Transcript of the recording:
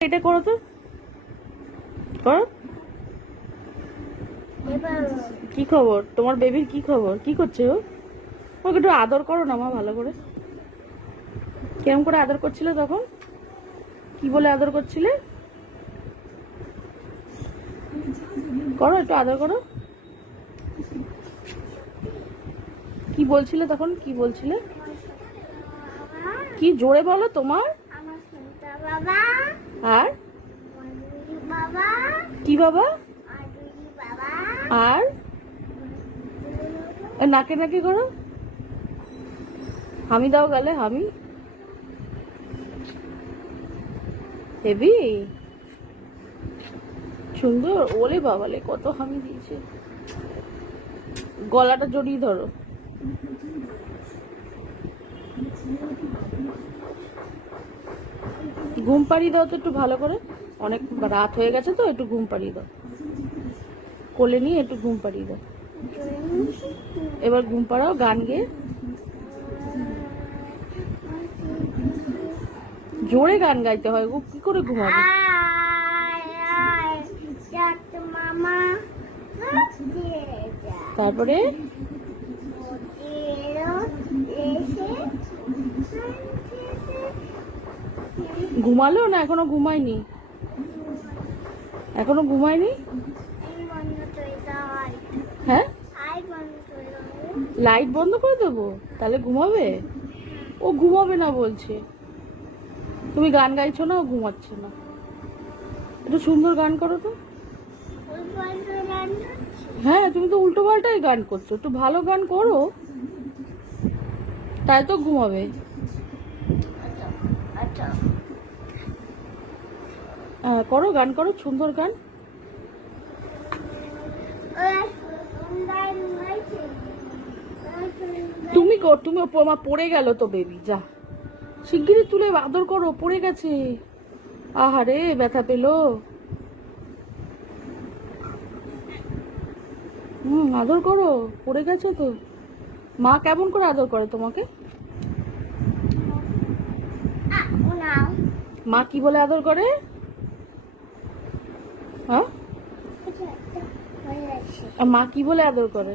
এটা করো তো, করো। কি খবর তোমার বেবির? কি খবর? কি করছে ও? ওকে একটু আদর করো না মা, ভালো করে। কেমন করে আদর করছিলে তখন? কি বলে আদর করছিলে? করো, একটু আদর করো। কি বলছিলে তখন? কি বলছিলে? কি জোরে বলো তোমার। আর কি বাবা? আর নাকে নাকে করো, হামি দাও গালে, হামি। হেবি সুন্দর। ওলে বাবালে, কত হামি দিয়েছে। গলাটা জড়িয়ে ধরো। ঘুম পাড়িয়ে দাও তো একটু ভালো করে। অনেক রাত হয়ে গেছে তো, একটু ঘুম পাড়িয়ে দাও। কোলে নিয়ে একটু ঘুম পাড়িয়ে দাও। এবার ঘুম পাড়াও গান গেয়ে। জোরে গান গাইতে হয় গো, কি করে ঘুমাবে? তারপরে ঘুমালো না? এখনো ঘুমায়নি? এখনো ঘুমায়নি? হ্যাঁ, লাইট বন্ধ করে দেবো? তাহলে ঘুমাবে? ও ঘুমাবে না বলছে। তুমি গান গাইছো না, ও ঘুমাচ্ছে না। একটু সুন্দর গান করো তো। হ্যাঁ, তুমি তো উল্টো পাল্টাই গান করছো। একটু ভালো গান করো, তাই তো ঘুমাবে। হ্যাঁ করো, গান করো, সুন্দর গান। তুমি তুমি পড়ে গেল তো বেবি, যা শিগগিরই তুলে আদর করো, পড়ে গেছে। আহারে, ব্যথা পেলো। আদর করো, পড়ে গেছে তো। মা কেমন করে আদর করে তোমাকে? মা কি বলে আদর করে? হ্যাঁ, মা কি বলে আদর করে?